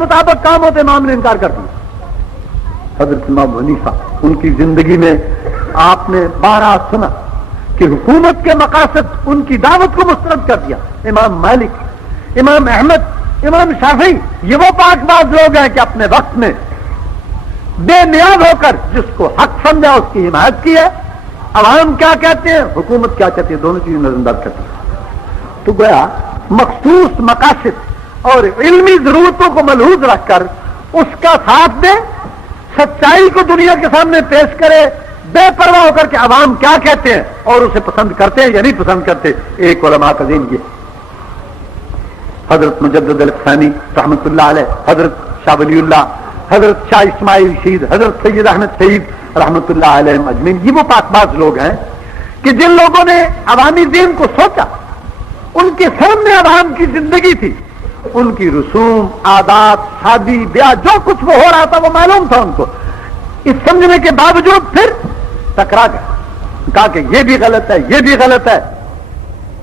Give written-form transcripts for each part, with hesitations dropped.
مطابق کام ہوتے امام نے انکار کر دیا. حضرت امام حنیفہ ان کی زندگی میں آپ نے 12 سنا کہ حکومت کے مقاصد ان کی دعوت کو مسترد کر دیا. امام مالک، امام احمد، امام شافعی یہ وہ پاک باز لوگ ہیں کہ اپنے وقت میں بے نیاز ہو کر جس کو حق سمجھا اس کی حمایت کی ہے. عوام کیا کہتے ہیں، حکومت کیا کہتی ہے، دونوں چیزیں نظر انداز کرتی ہے. تو گویا مخصوص مقاصد اور علمی ضرورتوں کو ملحوظ رکھ کر اس کا ساتھ دے، سچائی کو دنیا کے سامنے پیش کرے، بے پرواہ ہو کر کے عوام کیا کہتے ہیں اور اسے پسند کرتے ہیں یا نہیں پسند کرتے. ایک علماء کا ذہن یہ حضرت مجدد الفسانی رحمۃ اللہ علیہ، حضرت شاہ ولی اللہ، حضرت شاہ اسماعیل شہید، حضرت سید احمد سعید رحمۃ اللہ علیہ اجمعین، یہ وہ پاک باز لوگ ہیں کہ جن لوگوں نے عوامی ذہن کو سوچا. ان کے سامنے عوام کی زندگی تھی، ان کی رسوم، عادات، شادی بیاہ، جو کچھ وہ ہو رہا تھا وہ معلوم تھا ان کو. اس سمجھنے کے باوجود پھر ٹکرا گئے، کہا کہ یہ بھی غلط ہے، یہ بھی غلط ہے.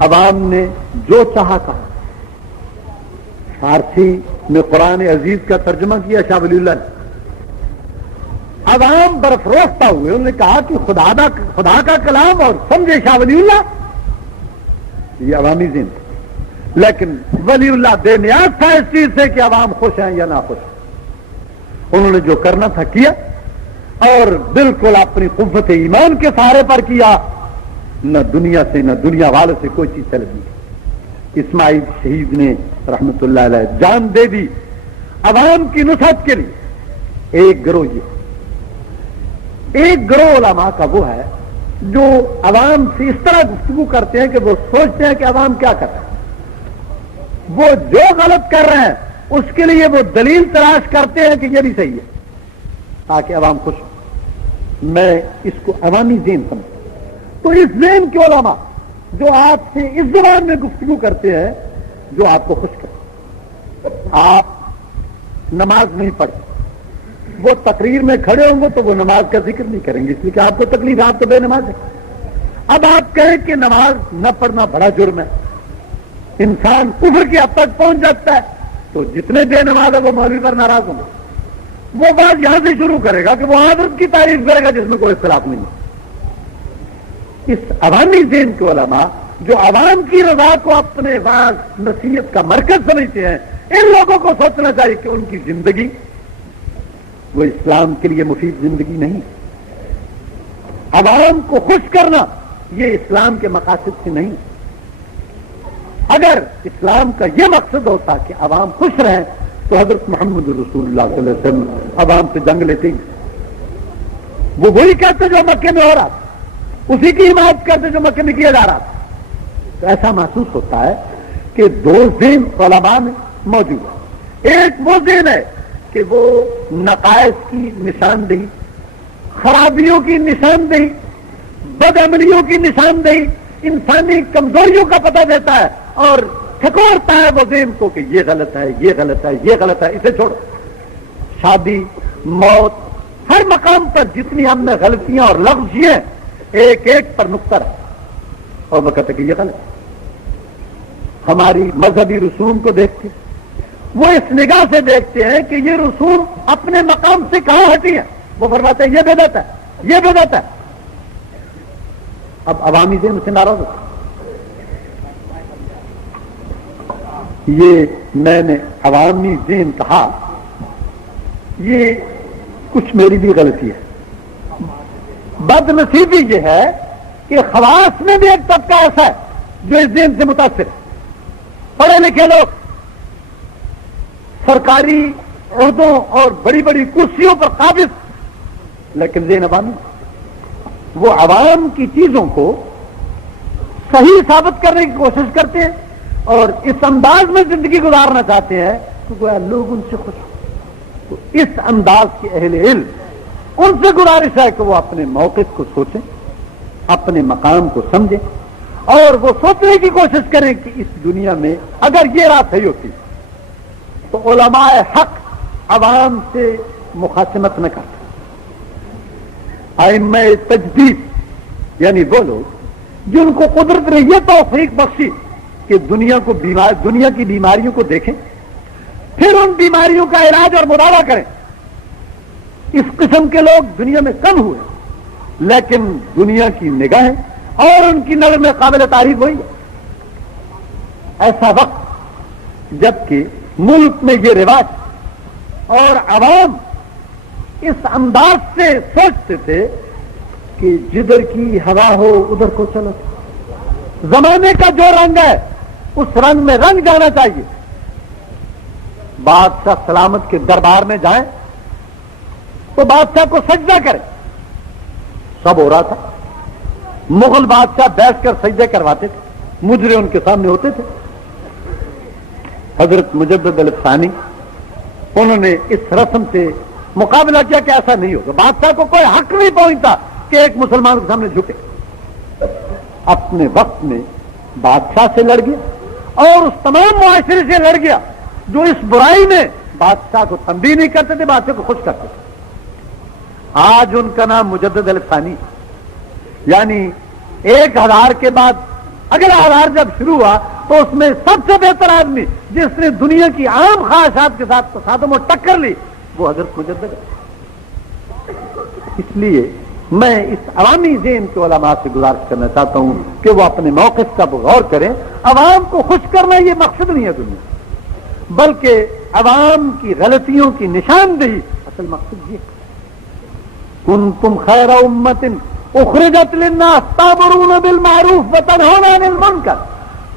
عوام نے جو چاہا کہا. فارسی میں قرآن عزیز کا ترجمہ کیا شاہ ولی اللہ نے. عوام برفروختہ ہوئے، انہوں نے کہا کہ خدا کا کلام اور سمجھے شاہ ولی اللہ. یہ عوامی ذہن، لیکن ولی اللہ بے نیاز تھا اس چیز سے کہ عوام خوش ہیں یا نہ خوش. انہوں نے جو کرنا تھا کیا اور بالکل اپنی قوت ایمان کے سہارے پر کیا. نہ دنیا سے نہ دنیا والے سے کوئی چیز طلب نہیں. اسماعیل شہید نے رحمت اللہ علیہ جان دے دی عوام کی نصرت کے لیے. ایک گروہ علماء کا وہ ہے جو عوام سے اس طرح گفتگو کرتے ہیں کہ وہ سوچتے ہیں کہ عوام کیا کر رہے ہیں، وہ جو غلط کر رہے ہیں اس کے لیے وہ دلیل تلاش کرتے ہیں کہ یہ بھی صحیح ہے تاکہ عوام خوش ہو. میں اس کو عوامی ذہن سمجھتا ہوں. تو اس ذہن کے علماء جو آپ سے اس زبان میں گفتگو کرتے ہیں جو آپ کو خوش کرتے. آپ نماز نہیں پڑھتے، وہ تقریر میں کھڑے ہوں گے تو وہ نماز کا ذکر نہیں کریں گے، اس لیے کہ آپ کو تکلیف، آپ تو بے نماز ہے. اب آپ کہیں کہ نماز نہ پڑھنا بڑا جرم ہے، انسان کفر کی حد تک پہنچ جاتا ہے، تو جتنے بے نماز ہے وہ مولوی پر ناراض ہوں گے. وہ بات یہاں سے شروع کرے گا کہ وہ حضرت کی تعریف کرے گا جس میں کوئی اختلاف نہیں ہے. اس عوامی ذہن کے علماء جو عوام کی رضا کو اپنے واعظ نصیحت کا مرکز سمجھتے ہیں، ان لوگوں کو سوچنا چاہیے کہ ان کی زندگی وہ اسلام کے لیے مفید زندگی نہیں. عوام کو خوش کرنا یہ اسلام کے مقاصد سے نہیں. اگر اسلام کا یہ مقصد ہوتا کہ عوام خوش رہیں تو حضرت محمد رسول اللہ صلی اللہ علیہ وسلم عوام سے جنگ لیتے ہیں. وہ وہی کہتے جو مکے میں ہو رہا تھا، اسی کی حمایت کرتے جو مکے میں کیا جا رہا تھا. تو ایسا محسوس ہوتا ہے کہ دو ذہن علماء میں موجود ہے. ایک وہ ذہن ہے کہ وہ نقائص کی نشاندہی، خرابیوں کی نشاندہی، بدعملیوں کی نشاندہی، انسانی کمزوریوں کا پتہ دیتا ہے اور ٹھکورتا ہے وہ ذہن کو کہ یہ غلط ہے، یہ غلط ہے، یہ غلط ہے، اسے چھوڑو. شادی، موت، ہر مقام پر جتنی ہم نے غلطیاں اور لفظ یہ ہیں ایک ایک پر نقطہ ہے اور وہ کہتے کہ یہ غلط ہے. ہماری مذہبی رسوم کو دیکھتے وہ اس نگاہ سے دیکھتے ہیں کہ یہ رسوم اپنے مقام سے کہاں ہٹی ہے. وہ فرماتے ہیں یہ بدعت ہے، یہ بدعت ہے. اب عوامی ذہن سے ناراض ہوتا ہے. یہ میں نے عوامی ذہن کہا، یہ کچھ میری بھی غلطی ہے. بد نصیبی یہ ہے کہ خواص میں بھی ایک طبقہ ایسا ہے جو اس ذہن سے متاثر ہے. پڑھے لکھے لوگ سرکاری عہدوں اور بڑی بڑی کرسیوں پر قابض، لیکن ذہن عوامی. وہ عوام کی چیزوں کو صحیح ثابت کرنے کی کوشش کرتے ہیں اور اس انداز میں زندگی گزارنا چاہتے ہیں تو گویا لوگ ان سے خوش ہوں. تو اس انداز کے اہل علم ان سے گزارش ہے کہ وہ اپنے موقف کو سوچیں، اپنے مقام کو سمجھیں اور وہ سوچنے کی کوشش کریں کہ اس دنیا میں اگر یہ راہ صحیح ہوتی تو علماء حق عوام سے مخاصمت نہ کرتے. ائمہ تجدید یعنی وہ لوگ جن کو قدرت نے یہ توفیق بخشی کہ دنیا کی بیماریوں کو دیکھیں، پھر ان تمام بیماریوں کا علاج اور مداوا کریں. اس قسم کے لوگ دنیا میں کم ہوئے, لیکن دنیا کی نگاہیں اور ان کی نظر میں قابل تعریف ہوئی. ایسا وقت جبکہ ملک میں یہ رواج اور عوام اس انداز سے سوچتے تھے کہ جدھر کی ہوا ہو ادھر کو چلو, زمانے کا جو رنگ ہے اس رنگ میں رنگ جانا چاہیے. بادشاہ سلامت کے دربار میں جائیں تو بادشاہ کو سجدہ کریں, سب ہو رہا تھا. مغل بادشاہ بیٹھ کر سجدے کرواتے تھے, مجرے ان کے سامنے ہوتے تھے. حضرت مجدد الثانی انہوں نے اس رسم سے مقابلہ کیا کہ ایسا نہیں ہوگا. بادشاہ کو کوئی حق نہیں پہنچتا کہ ایک مسلمان کے سامنے جھکے. اپنے وقت میں بادشاہ سے لڑ گیا اور اس تمام معاشرے سے لڑ گیا جو اس برائی میں بادشاہ کو تنبیہ نہیں کرتے تھے, بادشاہ کو خوش کرتے تھے. آج ان کا نام مجدد الثانی, یعنی 1000 کے بعد اگلا 1000 جب شروع ہوا تو اس میں سب سے بہتر آدمی جس نے دنیا کی عام خواہشات کے ساتھ تصادم و ٹکر لی وہ حضرت مجدد ہے. اس لیے میں اس عوامی ذہن کے علماء سے گزارش کرنا چاہتا ہوں کہ وہ اپنے موقف کا غور کریں. عوام کو خوش کرنا یہ مقصد نہیں ہے دنیا, بلکہ عوام کی غلطیوں کی نشاندہی اصل مقصد یہ ہے. کنتم خیر امت اخرجت للناس تأمرون بالمعروف وتنہون عن المنکر.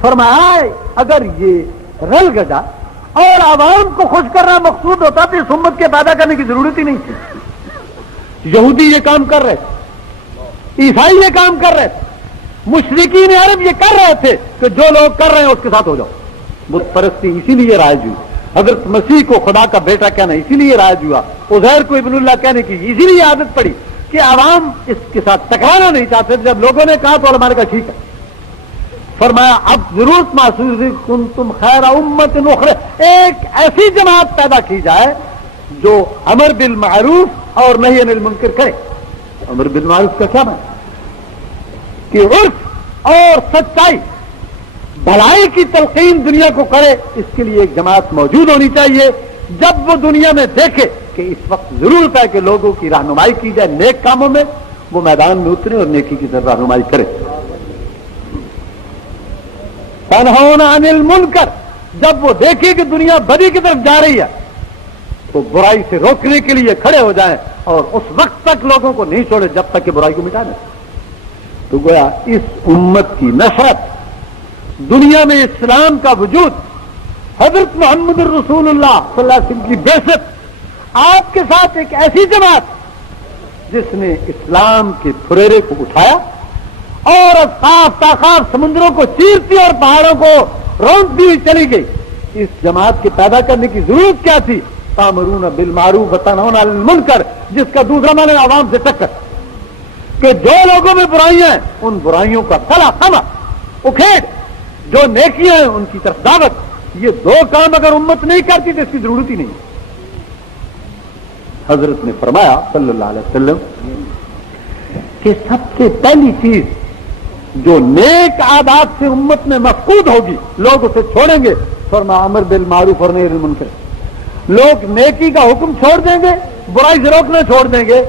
فرمایا اگر یہ رل گجا اور عوام کو خوش کرنا مقصود ہوتا تو اس امت کے پیدا کرنے کی ضرورت ہی نہیں تھی. یہودی یہ کام کر رہے تھے, عیسائی یہ کام کر رہے تھے, مشرکین عرب یہ کر رہے تھے کہ جو لوگ کر رہے ہیں اس کے ساتھ ہو جاؤ. بت پرستی اسی لیے رائج ہوئی. حضرت مسیح کو خدا کا بیٹا کہنا اسی لیے رائج ہوا. عزیر کو ابن اللہ کہنے کی اسی لیے عادت پڑی کہ عوام اس کے ساتھ ٹکرانا نہیں چاہتے. جب لوگوں نے کہا تو علماء نے کہا ٹھیک ہے. فرمایا اب ضرورت محسوس ہے کنتم خیر امت اخرجت, ایک ایسی جماعت پیدا کی جائے جو امر بالمعروف اور نہی عن المنکر کرے. امر بالمعروف کا کیا معنی کہ عرف اور سچائی بھلائی کی تلقین دنیا کو کرے. اس کے لیے ایک جماعت موجود ہونی چاہیے. جب وہ دنیا میں دیکھے کہ اس وقت ضرورت ہے کہ لوگوں کی رہنمائی کی جائے نیک کاموں میں, وہ میدان میں اترے اور نیکی کی طرف رہنمائی کرے. تنہون عن المنکر, جب وہ دیکھے کہ دنیا بدی کی طرف جا رہی ہے تو برائی سے روکنے کے لیے کھڑے ہو جائیں اور اس وقت تک لوگوں کو نہیں چھوڑے جب تک کہ برائی کو مٹا دیں. تو گویا اس امت کی نشرت, دنیا میں اسلام کا وجود, حضرت محمد الرسول اللہ صلی اللہ علیہ وسلم کی بعثت, آپ کے ساتھ ایک ایسی جماعت جس نے اسلام کے پھریرے کو اٹھایا اور صاف تاخاف سمندروں کو چیرتی اور پہاڑوں کو رونقتی ہوئی چلی گئی. اس جماعت کے پیدا کرنے کی ضرورت کیا تھی؟ تأمرون بالمعروف وتنہون عن المنکر, جس کا دوسرا معنی عوام سے ٹکر, کہ جو لوگوں میں برائیاں ہیں ان برائیوں کا تلا خما اکھیڑ, جو نیکیاں ہیں ان کی طرف دعوت. یہ دو کام اگر امت نہیں کرتی تو اس کی ضرورت ہی نہیں. حضرت نے فرمایا صلی اللہ علیہ وسلم کہ سب سے پہلی چیز جو نیک عادات سے امت میں مفقود ہوگی, لوگ اسے چھوڑیں گے. فرمایا امر بالمعروف اور نہی عن المنکر. لوگ نیکی کا حکم چھوڑ دیں گے, برائی سے روکنا چھوڑ دیں گے.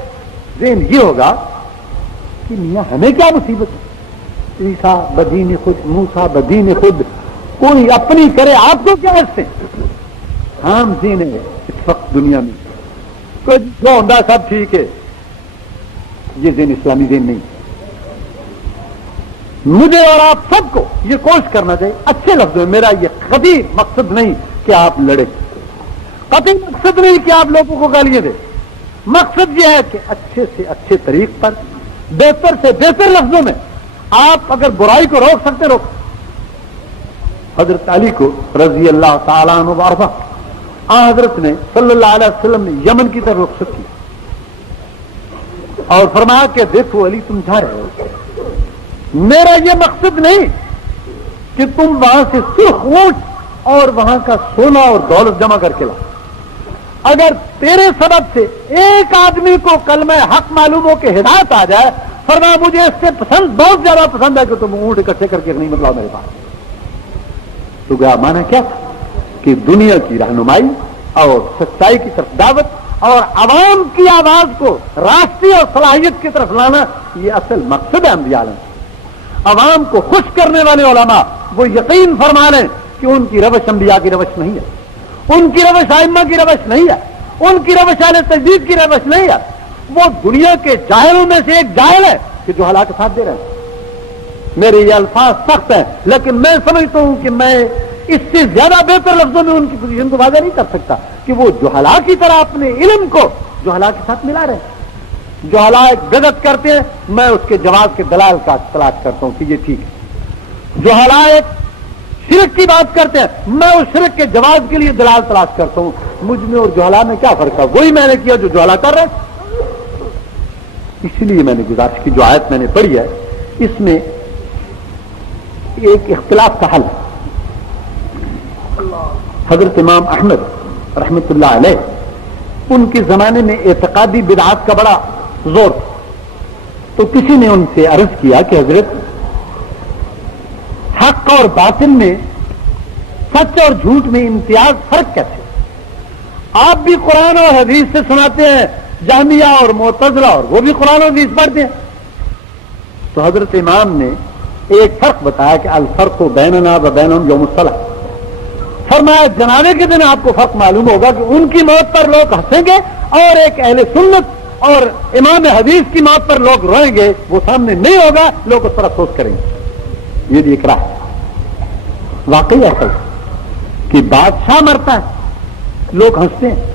ذہن یہ ہوگا کہ میاں ہمیں کیا مصیبت ہے, عیسیٰ بدین خود, موسیٰ بدین خود, کوئی اپنی کرے, آپ کو کیا ایسے. عام ذہن ہے اس وقت دنیا میں, کچھ جو ہوتا سب ٹھیک ہے. یہ ذہن اسلامی ذہن نہیں. مجھے اور آپ سب کو یہ کوشش کرنا چاہیے اچھے لفظوں میں. میرا یہ قطعی مقصد نہیں کہ آپ لڑے, قطعی مقصد نہیں کہ آپ لوگوں کو گالیاں دیں. مقصد یہ ہے کہ اچھے سے اچھے طریق پر, بہتر سے بہتر لفظوں میں آپ اگر برائی کو روک سکتے روک. حضرت علی کو رضی اللہ تعالیٰ عنہ وارضہ حضرت نے صلی اللہ علیہ وسلم نے یمن کی طرف رخصت کی اور فرمایا کہ دیکھو علی تم جا رہے ہو, میرا یہ مقصد نہیں کہ تم وہاں سے سرخ اونٹ اور وہاں کا سونا اور دولت جمع کر کے لاؤ. اگر تیرے سبب سے ایک آدمی کو کلمہ حق معلوم ہو کہ ہدایت آ جائے, فرمایا مجھے اس سے پسند, بہت زیادہ پسند ہے کہ تم اونٹ اکٹھے کر کے نہیں بتلاؤ میرے پاس. تو گیا مانا کیا تھا کہ دنیا کی رہنمائی اور سچائی کی طرف دعوت اور عوام کی آواز کو راستے اور صلاحیت کی طرف لانا، یہ اصل مقصد ہے انبیاء علیہ۔ عوام کو خوش کرنے والے علماء وہ یقین فرما لیں کہ ان کی روش انبیاء کی روش نہیں ہے، ان کی روش ائمہ کی روش نہیں ہے، ان کی روش اہل تجدید کی روش نہیں ہے، وہ دنیا کے جاہلوں میں سے ایک جاہل ہے کہ جو حالات ساتھ دے رہے ہیں۔ میرے یہ الفاظ سخت ہیں، لیکن میں سمجھتا ہوں کہ میں اس سے زیادہ بہتر لفظوں میں ان کی پوزیشن کو واضح نہیں کر سکتا کہ وہ جہلا کی طرح اپنے علم کو جہلا کے ساتھ ملا رہے ہیں۔ جہلا ایک بدعت کرتے ہیں، میں اس کے جواب کے دلائل کا تلاش کرتا ہوں کہ یہ ٹھیک ہے۔ جہلا ایک شرک کی بات کرتے ہیں، میں اس شرک کے جواز کے لیے دلائل تلاش کرتا ہوں۔ مجھ میں اور جہلا میں کیا فرق ہے؟ وہی میں نے کیا جو جہلا کر رہے ہیں۔ اسی لیے میں نے گزارش کی، جو آیت میں نے پڑھی ہے اس میں ایک اختلاف کا حل ہے۔ حضرت امام احمد رحمت اللہ علیہ، ان کے زمانے میں اعتقادی بدعات کا بڑا زور تھا، تو کسی نے ان سے عرض کیا کہ حضرت حق اور باطل میں، سچ اور جھوٹ میں امتیاز فرق کیسے؟ آپ بھی قرآن اور حدیث سے سناتے ہیں، جہمیہ اور معتزلہ اور وہ بھی قرآن اور حدیث پڑھتے ہیں۔ تو حضرت امام نے ایک فرق بتایا کہ الفرق بیننا و بینہم یوم الصلح۔ فرمایا جنازے کے دن آپ کو فرق معلوم ہوگا کہ ان کی موت پر لوگ ہنسیں گے اور ایک اہل سنت اور امام حدیث کی موت پر لوگ روئیں گے، وہ سامنے نہیں ہوگا، لوگ اس پر افسوس کریں گے۔ یہ بھی ایک راہ ہے۔ واقعی ایسا ہے کہ بادشاہ مرتا ہے، لوگ ہنستے ہیں۔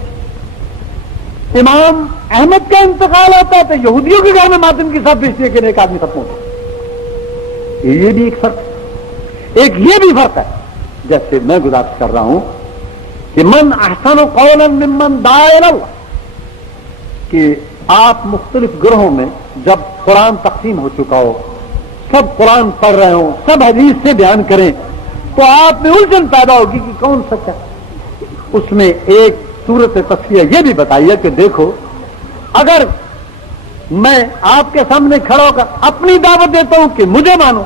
امام احمد کا انتقال ہوتا ہے تو یہودیوں کے گھر میں ماتم کی سب بیچتی ہے کہ ایک آدمی ختم ہوتا ہے۔ یہ بھی ایک فرق ہے۔ ایک یہ بھی فرق ہے، جیسے میں گزارش کر رہا ہوں کہ من احسن قولا ممن دعا الی اللہ، کہ آپ مختلف گروہوں میں جب قرآن تقسیم ہو چکا ہو، سب قرآن پڑھ رہے ہوں، سب حدیث سے بیان کریں، تو آپ میں الجھن پیدا ہوگی کہ کون سچ ہے۔ اس میں ایک صورت تصفیہ یہ بھی بتائیے کہ دیکھو، اگر میں آپ کے سامنے کھڑا ہو کر اپنی دعوت دیتا ہوں کہ مجھے مانو،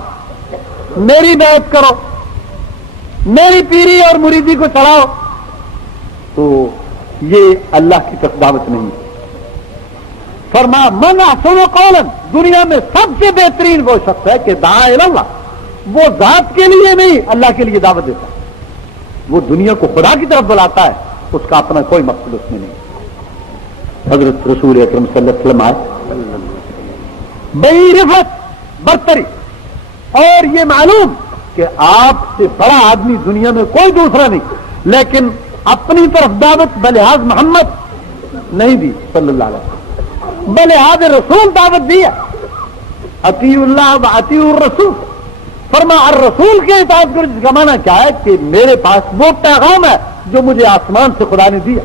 میری بیعت کرو، میری پیری اور مریدی کو چڑھاؤ، تو یہ اللہ کی طرف دعوت نہیں ہے۔ فرمایا من احسن قولا، دنیا میں سب سے بہترین وہ شخص ہے کہ دعا الی اللہ، وہ ذات کے لیے نہیں اللہ کے لیے دعوت دیتا ہے، وہ دنیا کو خدا کی طرف بلاتا ہے، اس کا اپنا کوئی مقصد اس میں نہیں۔ حضرت رسول اکرم صلی اللہ علیہ وسلم آئے، بڑی رفت برتری، اور یہ معلوم کہ آپ سے بڑا آدمی دنیا میں کوئی دوسرا نہیں، لیکن اپنی طرف دعوت بلحاظ محمد نہیں دی صلی اللہ علیہ وسلم، بلحاظ رسول دعوت دی ہے، اطیعوا اللہ و اطیعوا الرسول۔ فرمایا الرسول کے اطاعت کرو، جس کا معنی کیا ہے کہ میرے پاس وہ پیغام ہے جو مجھے آسمان سے خدا نے دیا۔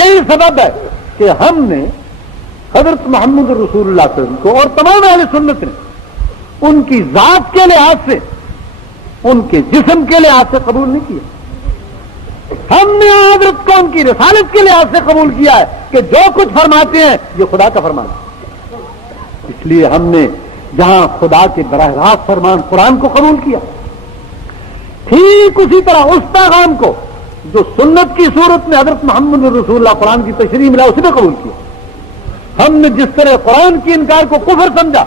یہی سبب ہے کہ ہم نے حضرت محمد رسول اللہ صلی اللہ علیہ وسلم کو اور تمام اہل سنت نے ان کی ذات کے لحاظ سے، ان کے جسم کے لحاظ سے قبول نہیں کیا، ہم نے حضرت کو ان کی رسالت کے لحاظ سے قبول کیا ہے کہ جو کچھ فرماتے ہیں یہ خدا کا فرمان ہے۔ اس لیے ہم نے جہاں خدا کے براہ راست فرمان قرآن کو قبول کیا، ٹھیک اسی طرح اس پیغام کو جو سنت کی صورت میں حضرت محمد رسول اللہ قرآن کی تشریح ملا اسی نے قبول کیا۔ ہم نے جس طرح قرآن کی انکار کو کفر سمجھا،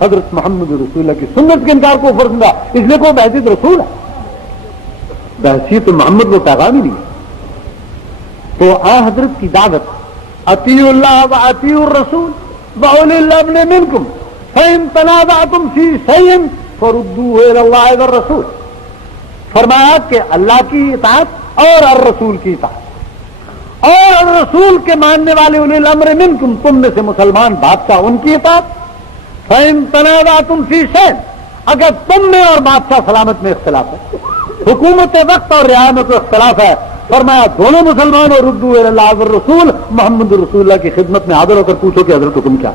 حضرت محمد رسول اللہ کی سنت کے انکار کو کفر سمجھا، اس لیے کوئی بحثیت رسول ہے، بحثیت محمد وہ پیغام ہی نہیں ہے۔ تو حضرت کی دعوت اطیعوا اللہ و اطیعوا الرسول واولی الامر منکم فإن تنازعتم فی شیء فردوہ الی اللہ والرسول۔ فرمایا کہ اللہ کی اطاعت اور الرسول کی اطاعت، اور الرسول کے ماننے والے اولی الامر منکم، تم میں سے مسلمان بادشاہ ان کی اطاعت، فإن تنازعتم فی شیء، اگر تم میں اور بادشاہ سلامت میں اختلاف ہے، حکومت وقت اور رعایا میں کوئی اختلاف ہے، فرمایا دونوں مسلمان اور ردو الی اللہ والرسول، محمد رسول اللہ کی خدمت میں حاضر ہو کر پوچھو کہ حضرت حکم کیا۔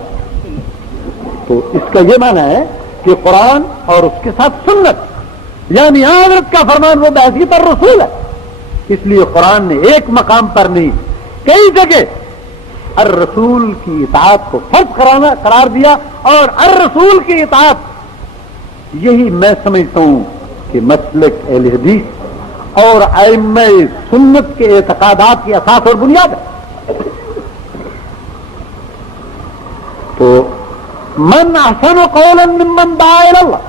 تو اس کا یہ معنی ہے کہ قرآن اور اس کے ساتھ سنت، یعنی حضرت کا فرمان وہ بحثیت الرسول ہے۔ اس لیے قرآن نے ایک مقام پر نہیں، کئی جگہ الرسول کی اطاعت کو فرض قرار دیا، اور الرسول کی اطاعت، یہی میں سمجھتا ہوں کہ مسلک اہل حدیث اور ائمہ سنت کے اعتقادات کی اساس اور بنیاد ہے. تو من احسن قولا ممن دعا الی اللہ،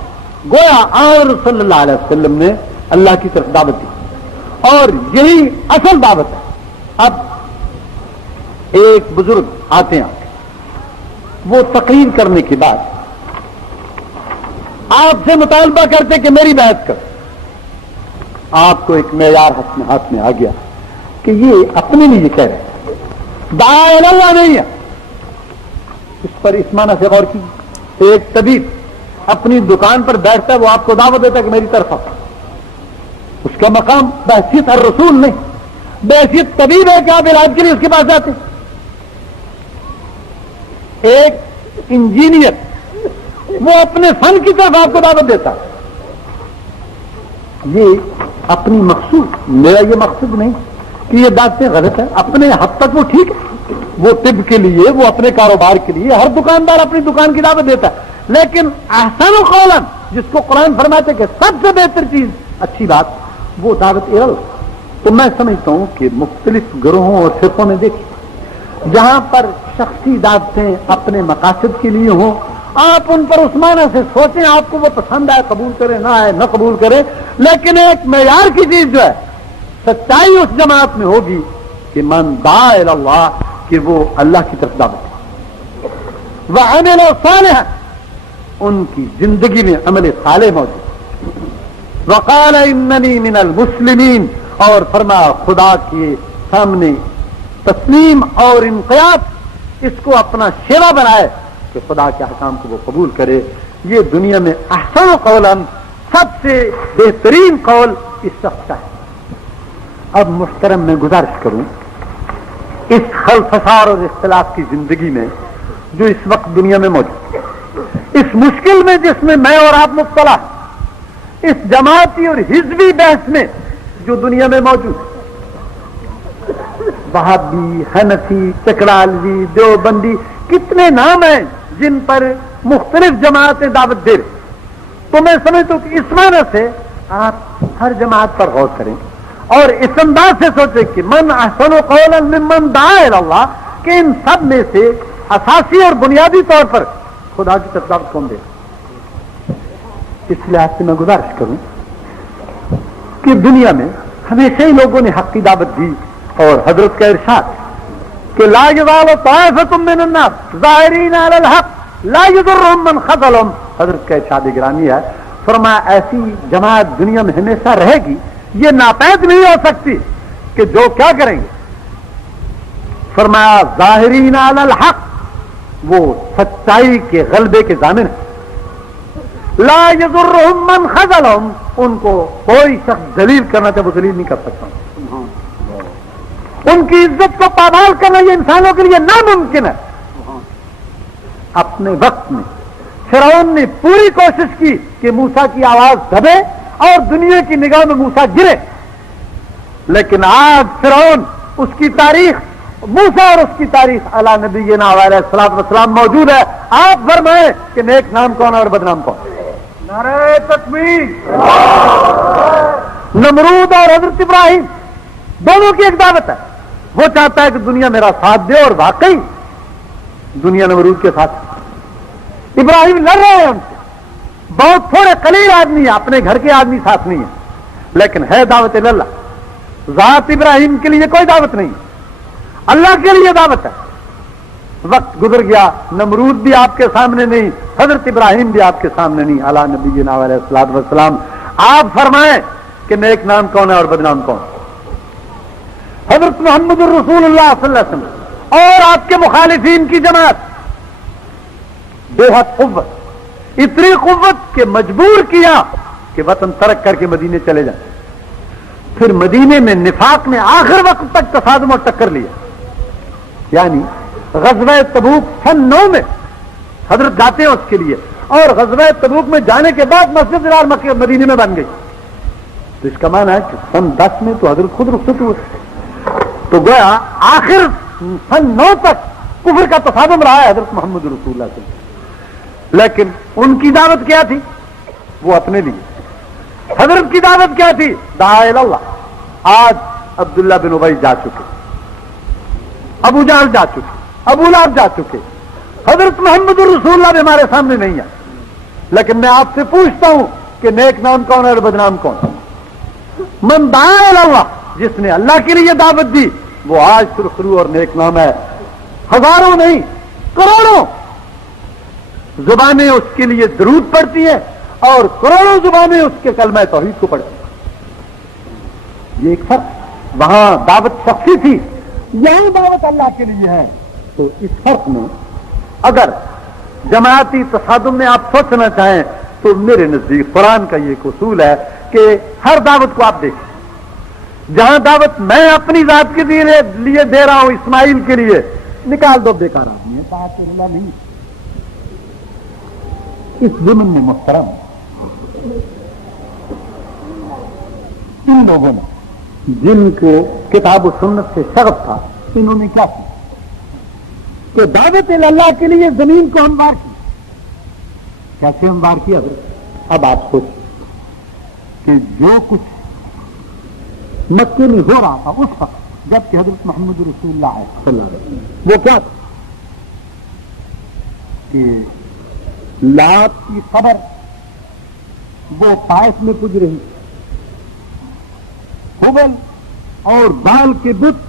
گویا آن صلی اللہ علیہ وسلم نے اللہ کی طرف دعوت دی اور یہی اصل دعوت ہے. اب ایک بزرگ آتے ہیں، وہ تقریر کرنے کے بعد آپ سے مطالبہ کرتے کہ میری بیعت کر. آپ کو ایک معیار ہاتھ میں آ گیا کہ یہ اپنے لیے کہہ رہے ہیں، دعا الی اللہ نہیں ہے. اس پر اس معنی سے غور کیجیے. ایک طبیب اپنی دکان پر بیٹھتا ہے، وہ آپ کو دعوت دیتا ہے کہ میری طرف آ. اس کا مقام بحثیت الرسول نہیں، بحثیت طبیب ہے کہ آپ علاج کے لیے اس کے پاس جاتے ہیں. ایک انجینئر وہ اپنے فن کی طرف آپ کو دعوت دیتا ہے. یہ اپنی مقصود، میرا یہ مقصد نہیں کہ یہ باتیں غلط ہیں، اپنے حد تک وہ ٹھیک ہے. وہ طب کے لیے، وہ اپنے کاروبار کے لیے، ہر دکاندار اپنی دکان کی دعوت دیتا ہے. لیکن احسن قولا، جس کو قرآن فرماتے کہ سب سے بہتر چیز اچھی بات، وہ دعوت الی اللہ. تو میں سمجھتا ہوں کہ مختلف گروہوں اور فرقوں میں دیکھیں، جہاں پر شخصی دعوتیں اپنے مقاصد کے لیے ہوں، آپ ان پر اس معنی سے سوچیں آپ کو وہ پسند آئے قبول کریں، نہ آئے نہ قبول کریں. لیکن ایک معیار کی چیز جو ہے، سچائی اس جماعت میں ہوگی کہ من دعا الی اللہ، کہ وہ اللہ کی طرف دعوت. وعمل صالحا، ان کی زندگی میں عمل صالح موجود. وقال اننی من المسلمین، اور فرمایا خدا کے سامنے تسلیم اور انقیاد اس کو اپنا شیوا بنائے کہ خدا کے احکام کو وہ قبول کرے. یہ دنیا میں احسن قولا، سب سے بہترین قول اس شخص کا ہے. اب محترم میں گزارش کروں، اس خلفشار اور اختلاف کی زندگی میں جو اس وقت دنیا میں موجود ہے، اس مشکل میں جس میں میں اور آپ مبتلا، اس جماعتی اور حزبی بحث میں جو دنیا میں موجود ہے، وہابی، حنفی، چکرالوی، دیوبندی، کتنے نام ہیں جن پر مختلف جماعتیں دعوت دے رہی. تو میں سمجھتا ہوں کہ اس معنی سے آپ ہر جماعت پر غور کریں اور اس انداز سے سوچیں کہ من احسن قولا ممن دعا الی اللہ، کہ ان سب میں سے اساسی اور بنیادی طور پر خدا کی طرف دعوت کون دے. اس لحاظ سے میں گزارش کروں کہ دنیا میں ہمیشہ ہی لوگوں نے حق کی دعوت دی، اور حضرت کا ارشاد کہ لا یزال طائفۃ من الناس ظاہرین علی الحق لا یضرهم من خذلهم، حضرت کا ارشاد گرامی ہے. فرمایا ایسی جماعت دنیا میں ہمیشہ رہے گی، یہ ناپید نہیں ہو سکتی کہ جو کیا کریں گے. فرمایا ظاہرین علی الحق، وہ سچائی کے غلبے کے ضامن ہیں. لا یضرهم من خذلهم، ان کو کوئی شخص ذلیل کرنا چاہے وہ ذلیل نہیں کر سکتا. ان کی عزت کو پامال کرنا یہ انسانوں کے لیے ناممکن ہے. اپنے وقت میں فرعون نے پوری کوشش کی کہ موسیٰ کی آواز دبے اور دنیا کی نگاہ میں موسیٰ گرے، لیکن آج فرعون، اس کی تاریخ، موسیٰ اور اس کی تاریخ علی نبینا علیہ الصلوۃ والسلام موجود ہے. آپ فرمائیں کہ نیک نام کون اور بدنام کون. نعرہ تکبیر. نمرود اور حضرت ابراہیم دونوں کی ایک دعوت ہے. وہ چاہتا ہے کہ دنیا میرا ساتھ دے، اور واقعی دنیا نمرود کے ساتھ. ابراہیم لڑ رہے ہیں ان سے، بہت تھوڑے قلیل آدمی ہیں، اپنے گھر کے آدمی ساتھ نہیں ہیں، لیکن ہے دعوت اللہ. ذات ابراہیم کے لیے کوئی دعوت نہیں، اللہ کے لیے دعوت ہے. وقت گزر گیا، نمرود بھی آپ کے سامنے نہیں، حضرت ابراہیم بھی آپ کے سامنے نہیں، علی نبینا علیہ الصلوۃ والسلام. آپ فرمائیں کہ نیک نام کون ہے اور بدنام کون. حضرت محمد الرسول اللہ صلی اللہ علیہ وسلم اور آپ کے مخالفین کی جماعت بے حد قوت، اتنی قوت کہ مجبور کیا کہ وطن ترک کر کے مدینے چلے جائیں. پھر مدینے میں نفاق نے آخر وقت تک تصادم اور ٹکر لیا. یعنی غزوہ تبوک سن 9 میں حضرت جاتے ہیں اس کے لیے، اور غزوہ تبوک میں جانے کے بعد مسجد ضرار مکہ مدینے میں بن گئی. تو اس کا معنی ہے کہ سن 10 میں تو حضرت خود رخصت ہوئے. تو گویا آخر سن 9 تک کفر کا تصادم رہا ہے حضرت محمد رسول اللہ صلی اللہ علیہ وسلم. لیکن ان کی دعوت کیا تھی؟ وہ اپنے لیے. حضرت کی دعوت کیا تھی؟ دعا الی اللہ. آج عبداللہ بن ابی جا چکے، ابو جہل جا چکے، ابو لہب جا چکے، حضرت محمد الرسول اللہ بھی ہمارے سامنے نہیں ہے. لیکن میں آپ سے پوچھتا ہوں کہ نیک نام کون ہے اور بدنام کون؟ من دعا الی اللہ، جس نے اللہ کے لیے دعوت دی وہ آج سرخرو اور نیک نام ہے. ہزاروں نہیں کروڑوں زبانیں اس کے لیے درود پڑتی ہیں اور کروڑوں زبانیں اس کے کلمہ توحید کو پڑھتی ہیں. یہ ایک فرق، وہاں دعوت شخصی تھی، یہاں دعوت اللہ کے لیے ہے. تو اس فرق میں اگر جماعتی تصادم میں آپ سوچنا چاہیں تو میرے نزدیک قرآن کا یہ ایک اصول ہے کہ ہر دعوت کو آپ دیکھیں. جہاں دعوت میں اپنی ذات کے لیے دے رہا ہوں، اسماعیل کے لیے، نکال دو، بیکار آدمی ہے، بات اللہ نہیں. اس ضمن میں محترم ان لوگوں نے جن کو کتاب و سنت سے شغف تھا، انہوں نے کیا کیا کہ دعوت اللہ کے لیے زمین کو ہموار کی. کیسے ہموار کیا حضرت؟ اب آپ سوچیں کہ جو کچھ مکے میں ہو رہا تھا اس وقت جب کہ حضرت محمد رسول اللہ صلی اللہ علیہ وسلم، وہ کیا تھا کہ لات کی قبر وہ طائف میں پج رہی، حبل اور بال کے بت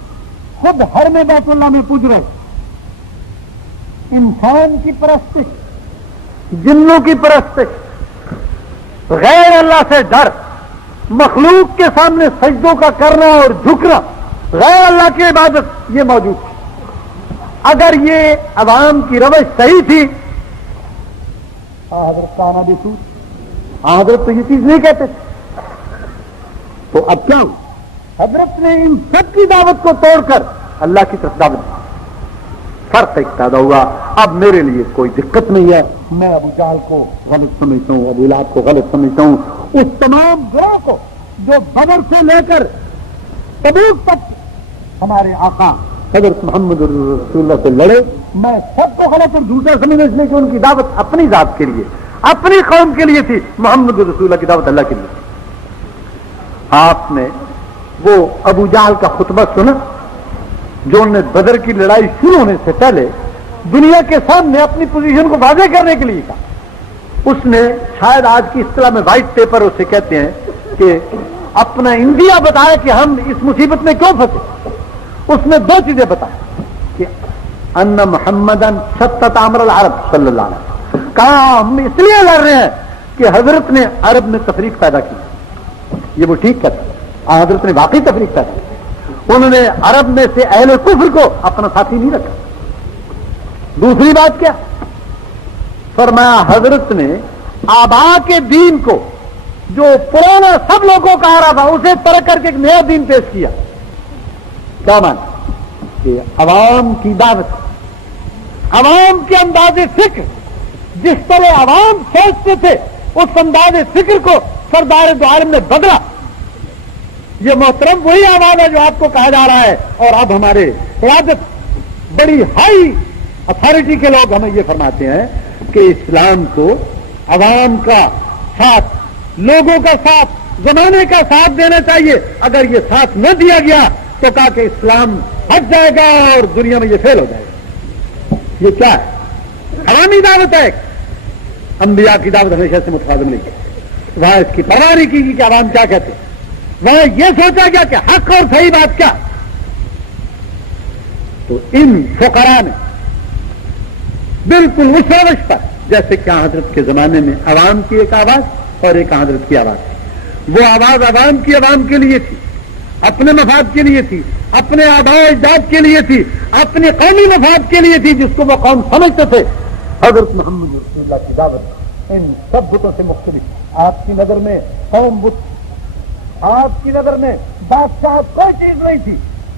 خود حرم بیت اللہ میں پج رہے، انسان کی پرستش، جنوں کی پرستش، غیر اللہ سے ڈر، مخلوق کے سامنے سجدوں کا کرنا اور جھکنا، غیر اللہ کی عبادت، یہ موجود تھی. اگر یہ عوام کی روش صحیح تھی، حضرت کا آنا بھی تو حضرت تو یہ چیز نہیں کہتے تھے. تو اب کیا ہو؟ حضرت نے ان سب کی دعوت کو توڑ کر اللہ کی طرف دعوت دی. فرق ایک پیدا ہوا. اب میرے لیے کوئی دقت نہیں ہے، میں ابو جہل کو غلط سمجھتا ہوں، ابو لہب کو غلط سمجھتا ہوں، اس تمام گروہ کو جو بدر سے لے کر تبوک تک ہمارے آقا حضرت محمد رسول اللہ سے لڑے، میں سب کو غلط اور جھوٹا سمجھتا، اس لیے کہ ان کی دعوت اپنی ذات کے لیے، اپنی قوم کے لیے تھی. محمد رسول اللہ کی دعوت اللہ کے لیے. آپ نے وہ ابو جہل کا خطبہ سنا جو انہوں نے بدر کی لڑائی شروع ہونے سے پہلے دنیا کے سامنے اپنی پوزیشن کو واضح کرنے کے لیے کہا. اس نے شاید آج کی اصطلاح میں وائٹ پیپر اسے کہتے ہیں کہ اپنا انڈیا بتایا کہ ہم اس مصیبت میں کیوں پھنسے. اس نے دو چیزیں بتائی کہ ان محمدن شتت امر العرب صلی اللہ علیہ وسلم، کہا ہم اس لیے لڑ رہے ہیں کہ حضرت نے عرب میں تفریق پیدا کی. یہ وہ ٹھیک کرتے ہیں، حضرت نے واقعی تفریق پیدا کی. انہوں نے عرب میں سے اہل کفر کو اپنا ساتھی نہیں رکھا. دوسری بات کیا فرمایا؟ حضرت نے آبا کے دین کو جو پرانا سب لوگوں کا آ رہا تھا اسے ترک کر کے ایک نیا دین پیش کیا. کیا مانا؟ کہ عوام کی دعوت، عوام کے انداز فکر، جس طرح عوام سوچتے تھے اس انداز فکر کو سردار دو عالم نے بدلا. یہ محترم وہی آواز ہے جو آپ کو کہا جا رہا ہے. اور اب ہمارے قیادت بڑی ہائی اتھارٹی کے لوگ ہمیں یہ فرماتے ہیں کہ اسلام کو عوام کا ساتھ، لوگوں کا ساتھ، زمانے کا ساتھ دینا چاہیے. اگر یہ ساتھ نہ دیا گیا تو کہا کہ اسلام ہٹ جائے گا اور دنیا میں یہ فیل ہو جائے گا. یہ کیا ہے؟ عوامی دعوت ہے. انبیاء کی دعوت ہمیشہ سے متفاوت نہیں کی. وہاں اس کی پرواہ نہیں کی کہ عوام کیا کہتے ہیں. وہاں یہ سوچا گیا کہ حق اور صحیح بات کیا. تو ان فقراء نے بالکل اس روش پر، جیسے کہ حضرت کے زمانے میں عوام کی ایک آواز اور ایک حضرت کی آواز تھی. وہ آواز عوام کی عوام کے لیے تھی، اپنے مفاد کے لیے تھی، اپنے آباء و اجداد کے لیے تھی، اپنے قومی مفاد کے لیے تھی، جس کو وہ قوم سمجھتے تھے. حضرت محمد رسول اللہ کی دعوت ان سب بتوں سے مختلف. آپ کی نظر میں قوم بت، آپ کی نظر میں بادشاہ کوئی چیز نہیں تھی.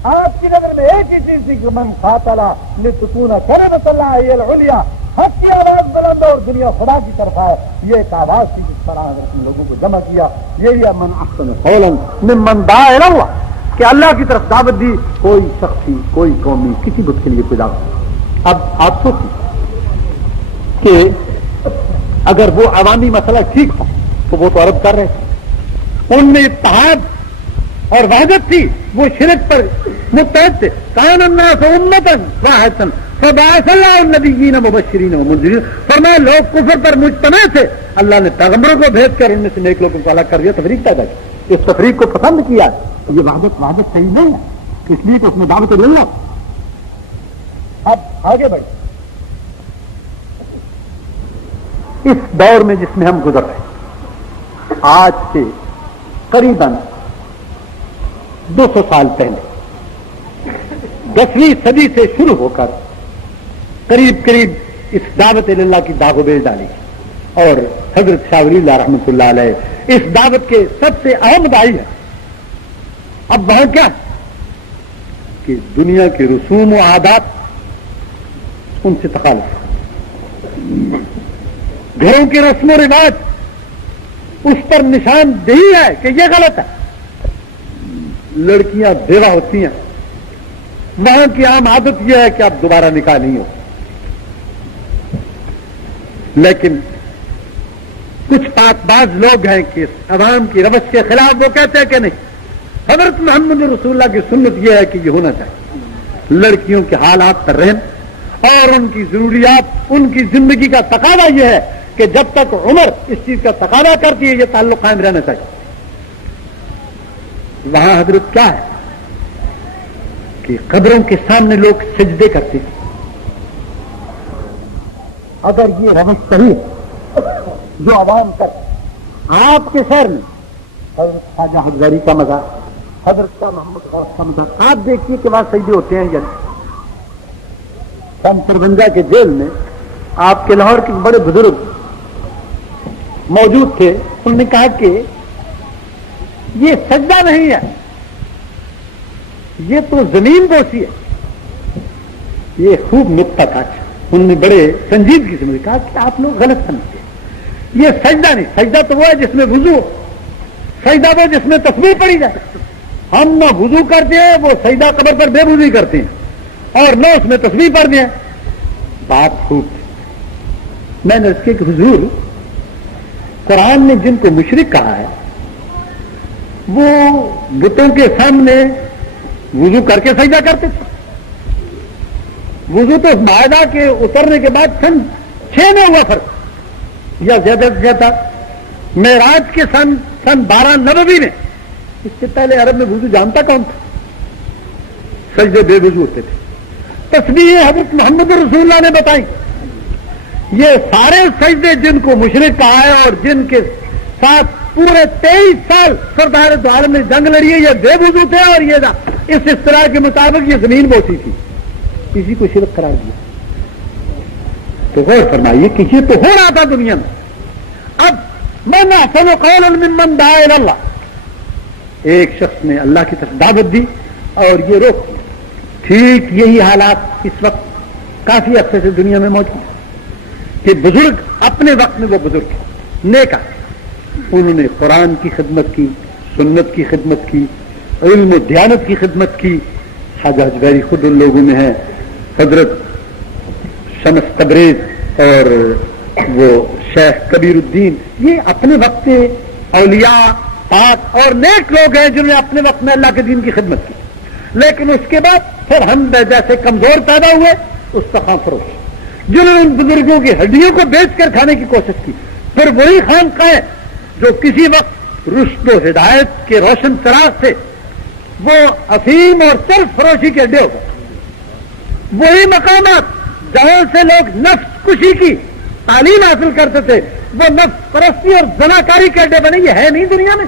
آپ کی نظر میں ایک ہی چیز تھی کہ من قاتل لتکون کلمۃ اللہ ہی العلیٰ، حق کی آواز بلند اور دنیا خدا کی طرف آئے. یہ ایک آواز تھی جس پر حضرت نے لوگوں کو جمع کیا. یہی من احسن قولا ممن دعا الی اللہ، کہ اللہ کی طرف دعوت دی. کوئی شخصی، کوئی قومی کسی بت کے لیے کوئی دعوت نہیں. اب آپ سوچیں کہ اگر وہ عوامی مسئلہ ٹھیک تھا تو وہ تو عرب کر رہے تھے. ان میں اتحاد اور وحدت تھی، وہ شرک پر متحد تھے. کان الناس امۃ واحدۃ فبعث اللہ النبیین مبشرین ومنذرین. فرمایا لوگ کفر پر مجتمع تھے، اللہ نے پیغمبروں کو بھیج کر ان میں سے نیک لوگوں کو الگ کر دیا، تفریق پیدا کی. اس تفریق کو پسند کیا. یہ وحدت صحیح نہیں ہے، اس لیے کہ اس میں دعوت اللہ. اب آگے بڑھیں. اس دور میں جس میں ہم گزر رہے ہیں، آج سے قریباً 200 سال پہلے 10ویں صدی سے شروع ہو کر قریب اس دعوت اللہ کی داغ و بیل ڈالی اور حضرت شاہ ولی اللہ رحمۃ اللہ علیہ اس دعوت کے سب سے اہم داعی ہے. اب وہاں کیا کہ دنیا کے رسوم و عادات ان سے تخالف، گھروں کے رسم و رواج اس پر نشاندہی ہے کہ یہ غلط ہے. لڑکیاں بیوہ ہوتی ہیں، وہاں کی عام عادت یہ ہے کہ اب دوبارہ نکاح نہیں ہو. لیکن کچھ پاک باز لوگ ہیں کہ عوام کی روش کے خلاف وہ کہتے ہیں کہ نہیں، حضرت محمد رسول اللہ کی سنت یہ ہے کہ یہ ہونا چاہیے. لڑکیوں کے حالات پر رحم اور ان کی ضروریات، ان کی زندگی کا تقاضا یہ ہے کہ جب تک عمر اس چیز کا تقاضا کرتی ہے یہ تعلق قائم رہنا چاہیے. وہاں حضرت کیا ہے کہ قبروں کے سامنے لوگ سجدے کرتے ہیں. اگر یہ روش صحیح جو عوام کر آپ کے شہر میں حضرت خواجہ حفظاری کا مزار، حضرت شاہ محمد غوث کا مزار، آپ دیکھیے کہ وہاں سجدے ہوتے ہیں. یعنی سن 53 کے جیل میں آپ کے لاہور کے بڑے بزرگ موجود تھے. انہوں نے کہا کہ یہ سجدہ نہیں ہے، یہ تو زمین بوسی ہے. یہ خوب نقطہ کاٹ. انہوں نے بڑے سنجیدگی سے مجھے کہا کہ آپ لوگ غلط سمجھتے ہیں، یہ سجدہ نہیں. سجدہ تو وہ ہے جس میں وضو ہو، سجدہ وہ جس میں تسبیح پڑھی جائے. ہم نہ وضو کرتے ہیں، وہ سجدہ قبر پر بے وضوئی کرتے ہیں، اور نہ اس میں تسبیح پڑھتے ہیں. بات خوب. میں نے اس کے کہ حضور قرآن نے جن کو مشرک کہا ہے وہ بتوں کے سامنے وضو کر کے سجدہ کرتے تھے. وضو تو معاہدہ کے اترنے کے بعد سن 6 میں ہوا فرق، یا زیادہ سے زیادہ معراج کے سن 12 نبوی میں. اس سے پہلے عرب میں وضو جانتا کون تھا؟ سجدے بے وضو ہوتے تھے. تسبیح حضرت محمد رسول اللہ نے بتائی. یہ سارے سجدے جن کو مشرک کہا ہے اور جن کے ساتھ پورے 23 سال سردار دو عالم نے جنگ لڑی ہے، یہ بے وضو تھے اور یہ اس اصطلاح کے مطابق یہ زمین بوسی تھی. کسی کو شرک قرار دیا. تو غور فرمائیے کہ یہ تو ہو رہا تھا دنیا میں. اب من احسن قولا ممن دعا الی اللہ، ایک شخص نے اللہ کی طرف دعوت دی اور یہ روک دیا. ٹھیک یہی حالات اس وقت کافی عرصے سے دنیا میں موجود ہیں کہ بزرگ اپنے وقت میں وہ بزرگ نیک آتے، انہوں نے قرآن کی خدمت کی، سنت کی خدمت کی، علم و دیانت کی خدمت کی. خواجہ حجویری خود ان لوگوں میں ہے، حضرت شمس تبریز اور وہ شیخ کبیر الدین، یہ اپنے وقت کے اولیاء پاک اور نیک لوگ ہیں جنہوں نے اپنے وقت میں اللہ کے دین کی خدمت کی. لیکن اس کے بعد پھر ہم جیسے کمزور پیدا ہوئے استخوان فروش جنہوں نے ان بزرگوں کی ہڈیوں کو بیچ کر کھانے کی کوشش کی. پھر وہی خانقاہیں جو کسی وقت رشد و ہدایت کے روشن چراغ سے وہ افیم اور چرس فروشی کے اڈے ہو گئے. وہی مقامات جہاں سے لوگ نفس کشی کی تعلیم حاصل کرتے تھے وہ نفس پرستی اور زناکاری کے اڈے بنے. یہ ہے نہیں دنیا میں،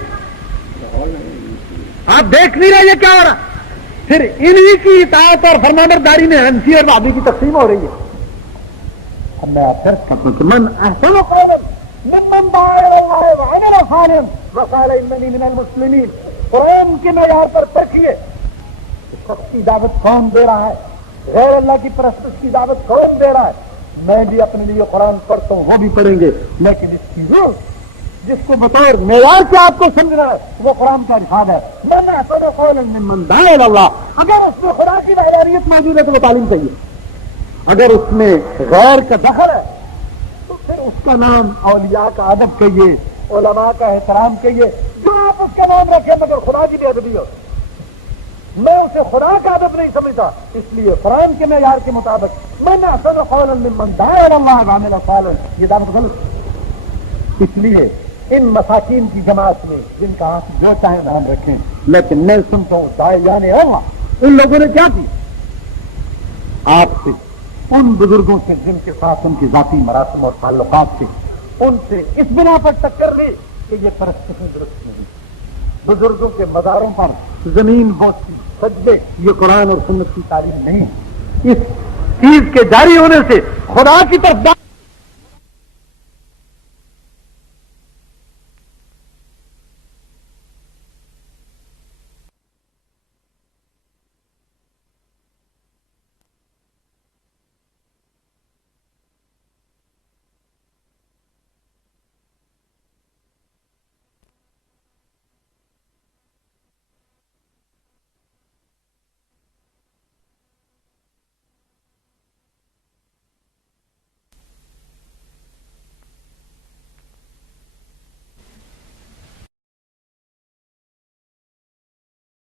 آپ دیکھ نہیں رہے یہ کیا ہو رہا. پھر انہی کی اطاعت اور فرمانبرداری میں ہنسی اور بابی کی تقسیم ہو رہی ہے. اب میں آپ سے من احسن قولا ممن دعا الی اللہ وعمل صالحا وقال اننی من المسلمین. قرآن کے معیار پر پرکھیے شخص کی دعوت کون دے رہا ہے، غیر اللہ کی پرستش کی دعوت کون دے رہا ہے. میں بھی اپنے لیے قرآن پڑھتا ہوں، وہ بھی پڑھیں گے، لیکن اس کی روح جس کو بطور معیار سے آپ کو سمجھنا ہے وہ قرآن کا ارشاد ہے. من احسن قولا ممن دعا الی اللہ. اگر اس میں خدا کی وحدانیت موجود ہے تو وہ تعلیم چاہیے. اگر اس میں غیر کا دخل ہے تو پھر اس کا نام اولیاء کا ادب کہیے، علماء کا احترام کہیے. جو آپ اس کا نام رکھیں مگر خدا کی بے ادبی ہو، میں اسے خدا کا ادب نہیں سمجھتا. اس لیے قرآن کے معیار کے مطابق من احسن قولا ممن دعا الی اللہ وعمل صالحا، یہ دعوت غلط. اس لیے ان مساکین کی جماعت میں جن کا آپ جو چاہیں نام رکھیں، لیکن میں سنتا ہوں داعیان اللہ ان لوگوں نے کیا کی؟ آپ سے ان بزرگوں سے جن کے ساتھ ان کی ذاتی مراسم اور تعلقات تھے، ان سے اس بنا پر ٹکر لی کہ یہ پرستشی درست نہیں. بزرگوں کے مزاروں پر زمین بوسی سجدے، یہ قرآن اور سنت کی تعلیم نہیں. اس چیز کے جاری ہونے سے خدا کی طرف